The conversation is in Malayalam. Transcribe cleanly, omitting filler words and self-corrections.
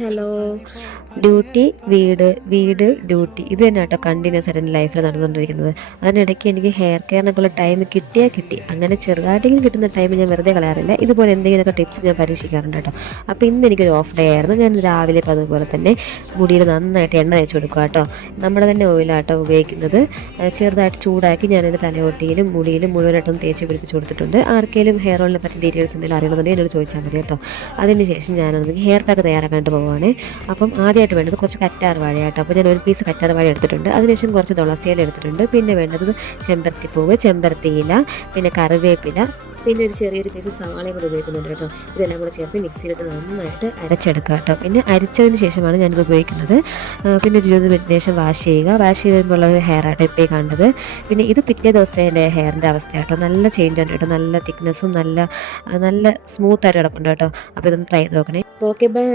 ഹലോ. ഡ്യൂട്ടി വീട് വീട് ഡ്യൂട്ടി ഇത് തന്നെ കേട്ടോ കണ്ടിന്യൂസ് ആയിട്ട് എൻ്റെ ലൈഫിൽ നടന്നുകൊണ്ടിരിക്കുന്നത്. അതിനിടയ്ക്ക് എനിക്ക് ഹെയർ കെയറിനൊക്കെയുള്ള ടൈം കിട്ടിയാൽ കിട്ടി, അങ്ങനെ ചെറുതായിട്ടെങ്കിലും കിട്ടുന്ന ടൈം ഞാൻ വെറുതെ കളയാറില്ല. ഇതുപോലെ എന്തെങ്കിലുമൊക്കെ ടിപ്സ് ഞാൻ പരീക്ഷിക്കാറുണ്ട് കേട്ടോ. അപ്പോൾ ഇന്ന് എനിക്കൊരു ഓഫ് ഡേ ആയിരുന്നു. ഞാൻ രാവിലെ ഇപ്പോൾ അതുപോലെ തന്നെ മുടിയിൽ നന്നായിട്ട് എണ്ണ തേച്ച് കൊടുക്കുക കേട്ടോ. നമ്മുടെ തന്നെ ഓയിലാട്ടോ ഉപയോഗിക്കുന്നത്. ചെറുതായിട്ട് ചൂടാക്കി ഞാനെൻ്റെ തലയോട്ടിയിലും മുടിയിലും മുഴുവനായിട്ടൊന്ന് തേച്ച് പിടിപ്പിച്ച് കൊടുത്തിട്ടുണ്ട്. ആർക്കെങ്കിലും ഹെയർ ഓയിലിനെ പറ്റി ഡീറ്റെയിൽസ് എന്തെങ്കിലും അറിയണമെന്നുണ്ടെങ്കിൽ എന്നോട് ചോദിച്ചാൽ മതി കേട്ടോ. അതിന് ശേഷം ഞാനൊന്ന് ഹെയർ പാക്ക് തയ്യാറാക്കാനായിട്ട് പോവുകയാണ്. അപ്പം ആദ്യമായിട്ട് വേണ്ടത് കുറച്ച് കറ്റാർ വാഴയാട്ടോ. അപ്പോൾ ഞാൻ ഒരു പീസ് കറ്റാർ വാഴ എടുത്തിട്ടുണ്ട്. അതിനുശേഷം കുറച്ച് തുളസിയില എടുത്തിട്ടുണ്ട്. പിന്നെ വേണ്ടത് ചെമ്പരത്തിപ്പൂവ്, ചെമ്പരത്തിയില, പിന്നെ കറിവേപ്പില, പിന്നെ ഒരു ചെറിയൊരു പീസ് സവാളയും കൂടി ഉപയോഗിക്കുന്നുണ്ട് കേട്ടോ. ഇതെല്ലാം കൂടെ ചേർത്ത് മിക്സിയിലിട്ട് നന്നായിട്ട് അരച്ചെടുക്കുക കേട്ടോ. പിന്നെ അരിച്ചതിന് ശേഷമാണ് ഞാനിത് ഉപയോഗിക്കുന്നത്. പിന്നെ ഒരു 20 മിനിറ്റിന് ശേഷം വാഷ് ചെയ്യുക. വാഷ് ചെയ്തപ്പോൾ ഒരു ഹെയർ ആയിട്ട് ഇപ്പോൾ കണ്ടത്. പിന്നെ ഇത് പിറ്റേ ദിവസത്തെ എൻ്റെ ഹെയറിൻ്റെ അവസ്ഥ കേട്ടോ. നല്ല ചേഞ്ച് ഉണ്ട് കേട്ടോ. നല്ല തിക്നെസ്സും നല്ല സ്മൂത്തായിട്ട് കിടപ്പുണ്ട് കേട്ടോ. അപ്പോൾ ഇതൊന്ന് ട്രൈ ചെയ്ത് നോക്കണേ. Okay, by.